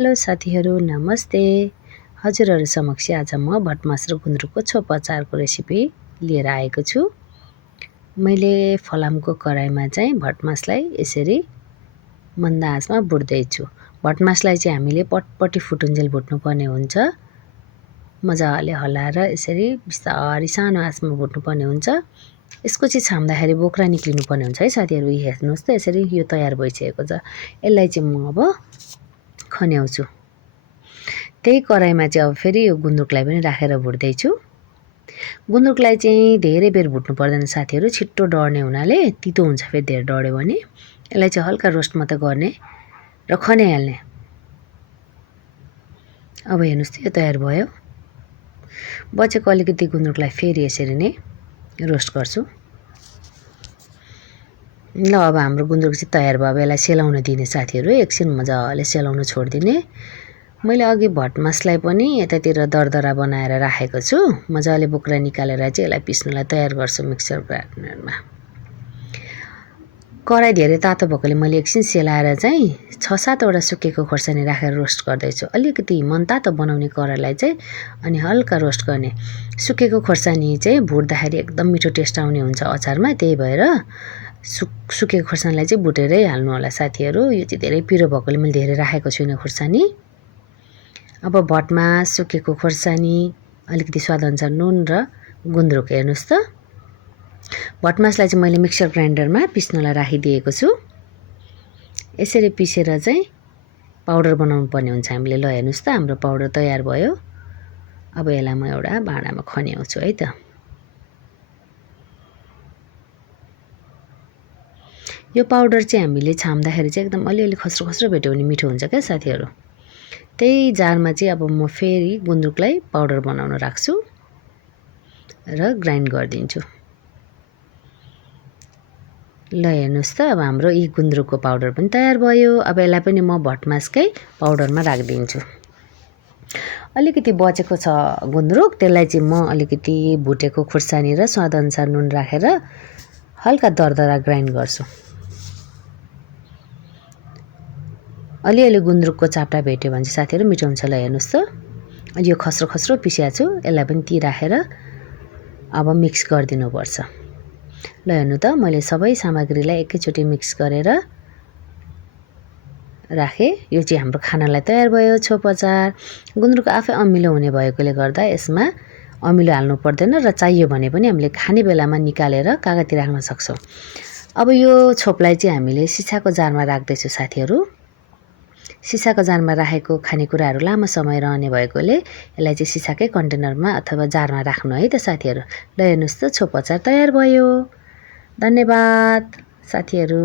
Hello साथीहरू, नमस्ते। हजुरहरू समक्ष आज म भटमास र गुन्द्रुकको छोपा अचारको रेसिपी लिएर आएको छु। मैले फलामको कराईमा चाहिँ भटमासलाई यसरी मन्द आँचमा भुट्दैछु। भटमासलाई चाहिँ हामीले पटपटी फुटुन्जेल भुट्नुपर्ने हुन्छ। मजाले हल्लाएर यसरी बिस्तारै सानो आँचमा भुट्नुपर्ने हुन्छ। यसको चाहिँ छाम्दाखेरि बोक्रा निक्लिनुपर्ने हुन्छ है साथीहरू। हेर्नुहोस् त, यसरी यो तयार भइसकेको छ। यसलाई चाहिँ म अब खन्याउँछु। त्यही कराईमा चाहिँ अब फेरि यो गुन्द्रुकलाई पनि राखेर भुट्दैछु। गुन्द्रुकलाई चाहिँ धेरै बेर भुट्नु पर्दैन साथीहरू, छिट्टो डढ्ने हुनाले तितो हुन्छ फेरि धेरै डढ्यो भने। यसलाई चाहिँ हल्का रोस्ट मात्रै गर्ने र खन्याइहाल्ने। अब हेर्नुहोस् त, यो तयार भयो। बचेको अलिकति गुन्द्रुकलाई फेरि यसरी नै रोस्ट गर्छु। ल, अब हाम्रो गुन्द्रुक चाहिँ तयार भयो। अब यसलाई सेलाउन दिने साथीहरू, एकछिन मजाले सेलाउन छोडिदिने। मैले अघि भटमासलाई पनि यतातिर दरदरा बनाएर राखेको छु। मजाले बोक्रा निकालेर चाहिँ यसलाई पिस्नलाई तयार गर्छु मिक्सर ग्राइन्डरमा। कराई धेरै तातो भएकोले मैले एकछिन सेलाएर चाहिँ 6-7वटा सुकेको खोर्सानी राखेर रोस्ट गर्दैछु। अलिकति मनतातो बनाउने कराईलाई चाहिँ अनि हल्का रोस्ट गर्ने। सुकेको खोर्सानी चाहिँ भुट्दाखेरि एकदम मिठो टेस्ट आउने हुन्छ अचारमा, त्यही भएर सुकेको खोर्सानीलाई चाहिँ भुटेरै हाल्नु होला साथीहरू। यो चाहिँ धेरै पिरो भएकोले मैले धेरै राखेको छुइनँ खोर्सानी। अब भटमास, सुकेको खोर्सानी, अलिकति स्वादअनुसार नुन र गुन्द्रुक हेर्नुहोस् त। भटमासलाई चाहिँ मैले मिक्सर ग्राइन्डरमा पिस्नलाई राखिदिएको छु। यसरी पिसेर चाहिँ पाउडर बनाउनु पर्ने हुन्छ हामीले। ल हेर्नुहोस् त, हाम्रो पाउडर तयार भयो। अब यसलाई म एउटा भाँडामा खन्याउँछु है त। यो पाउडर चाहिँ हामीले छाम्दाखेरि चाहिँ एकदम अलिअलि खस्रो खस्रो भेट्यो भने मिठो हुन्छ क्या साथीहरू। त्यही जारमा चाहिँ अब म फेरि गुन्द्रुकलाई पाउडर बनाउन राख्छु र ग्राइन्ड गरिदिन्छु। ल हेर्नुहोस् त, अब हाम्रो यी गुन्द्रुकको पाउडर पनि तयार भयो। अब यसलाई पनि म भटमासकै पाउडरमा राखिदिन्छु। अलिकति बचेको छ गुन्द्रुक, त्यसलाई चाहिँ म अलिकति भुटेको खुर्सानी र स्वादअनुसार नुन राखेर हल्का दरदरा ग्राइन्ड गर्छु। अलिअलि गुन्द्रुकको चाप्टा भेट्यो भने चाहिँ साथीहरू मिठो हुन्छ। ल हेर्नुहोस् त, यो खस्रो खस्रो पिस्याएको छु। यसलाई पनि ती राखेर अब मिक्स गरिदिनुपर्छ। ल हेर्नु त, मैले सबै सामग्रीलाई एकैचोटि मिक्स गरेर राखेँ। यो चाहिँ हाम्रो खानालाई तयार भयो छोप अचार। गुन्द्रुक आफै अमिलो हुने भएकोले गर्दा यसमा अमिलो हाल्नु पर्दैन र चाहियो भने पनि हामीले खाने बेलामा निकालेर कागती राख्न सक्छौँ। अब यो छोपलाई चाहिँ हामीले सिसाको जारमा राख्दैछु साथीहरू। सिसाको जारमा राखेको खानेकुराहरू लामो समय रहने भएकोले यसलाई चाहिँ सिसाकै कन्टेनरमा अथवा जारमा राख्नु है त साथीहरू। ल हेर्नुहोस् त, छोप अचार तयार भयो। धन्यवाद साथीहरू।